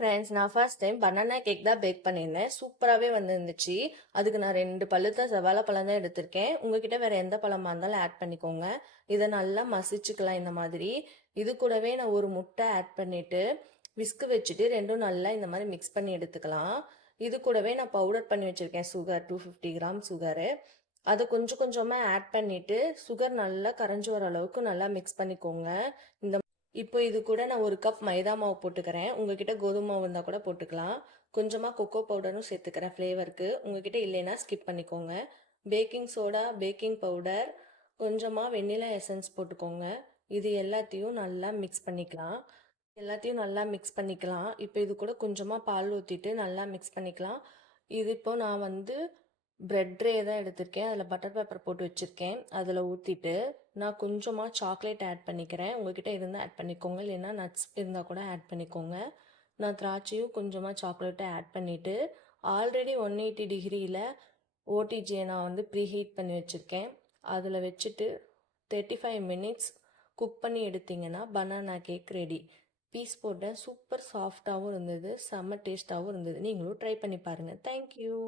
Friends, நான் first time banana cake தான் back பண்ணியிருந்தேன். சூப்பராவே வந்துருந்துச்சு. அதுக்கு நான் 2 பழுத்த செவ்வாழைப்பழம் தான் எடுத்திருக்கேன். உங்ககிட்ட வேற எந்த பழமா இருந்தாலும் ஆட் பண்ணிக்கோங்க. இத நல்லா மசிச்சுக்கலாம் இந்த மாதிரி. இது கூடவே நான் 1 முட்டை ஆட் பண்ணிட்டு, விஸ்க் வச்சுட்டு 2ம் நல்லா இந்த மாரி மிக்ஸ் பண்ணி எடுத்துக்கலாம். இது கூடவே நான் பவுடர் பண்ணி வச்சிருக்கேன் சுகர் 250 கிராம் சுகரு. அத கொஞ்சம் கொஞ்சமா ஆட் பண்ணிட்டு, சுகர் நல்லா கரைஞ்சு வர அளவுக்கு நல்லா மிக்ஸ் பண்ணிக்கோங்க. இந்த இப்போ இது கூட நான் 1 கப் மைதா மாவு போட்டுக்கிறேன். உங்ககிட்ட கோதுமை மாவு இருந்தால் கூட போட்டுக்கலாம். கொஞ்சமாக கொக்கோ பவுடரும் சேர்த்துக்கிறேன் ஃப்ளேவருக்கு. உங்ககிட்ட இல்லைன்னா ஸ்கிப் பண்ணிக்கோங்க. பேக்கிங் சோடா, பேக்கிங் பவுடர், கொஞ்சமாக வெண்ணிலா எசன்ஸ் போட்டுக்கோங்க. இது எல்லாத்தையும் நல்லா மிக்ஸ் பண்ணிக்கலாம். இப்போ இது கூட கொஞ்சமாக பால் ஊற்றிட்டு நல்லா மிக்ஸ் பண்ணிக்கலாம். இது இப்போ நான் வந்து பிரெட் ட்ரே தான் எடுத்திருக்கேன். அதில் பட்டர் பேப்பர் போட்டு வச்சுருக்கேன். அதில் ஊற்றிட்டு நான் கொஞ்சமாக சாக்லேட் ஆட் பண்ணிக்கிறேன். உங்ககிட்ட இருந்தால் ஆட் பண்ணிக்கோங்க, இல்லைன்னா நட்ஸ் இருந்தால் கூட ஆட் பண்ணிக்கோங்க. நான் திராட்சையும் கொஞ்சமாக சாக்லேட்டும் ஆட் பண்ணிவிட்டு ஆல்ரெடி 180 டிகிரியில் ஓடிஜியை நான் வந்து ப்ரீஹீட் பண்ணி வச்சுருக்கேன். அதில் வச்சுட்டு 35 மினிட்ஸ் குக் பண்ணி எடுத்திங்கன்னா பனானா கேக் ரெடி. பீஸ் போட்டேன், சூப்பர் சாஃப்டாகவும் இருந்தது, செம்ம டேஸ்ட்டாகவும் இருந்தது. நீங்களும் ட்ரை பண்ணி பாருங்கள். தேங்க்யூ.